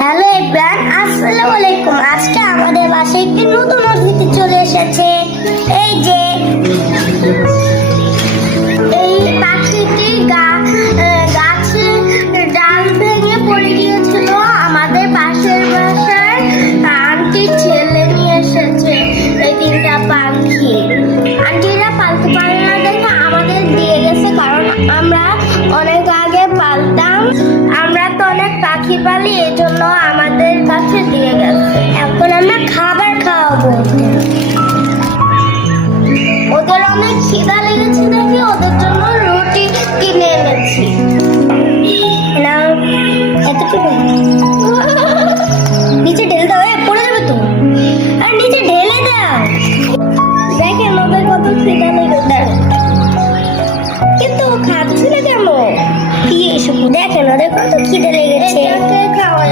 Hello everyone, আসসালামু আলাইকুম। আজকে আমাদের বাসায় একটি নতুন অতিথি চলে এসেছে। এই যে এই পাখিটি গাছে ডাল ভেঙে পড়ে গিয়েছিল। আমাদের পাশের বাসার আন্টির ছেলে নিয়ে এসেছে এই তিনটা পাখি। আন্টিরা পালতে পারে না দেখে আমাদের দিয়ে গেছে, কারণ আমরা অনেক আগে পালতাম। আমরা তো অনেক পাখি পালি, এই জন্য আমাদের কাছে দিয়ে গেছে। এখন আমরা খাবার খাওয়াবো। ওদের অনেক খিদা লেগেছে দেখে ওদের জন্য রুটি কিনে এনেছি। নাও এতটুকু নিচে ঢেলে দাও, পড়ে যাবে তো। আর নিচে ঢেলে দাও। দেখেন ওদের কত খিদা লেগেছে, কিন্তু খাচ্ছে না কেন? কি এসব দেখেন, ওদের কত খিদে লেগেছে। এটাকে খাওয়া,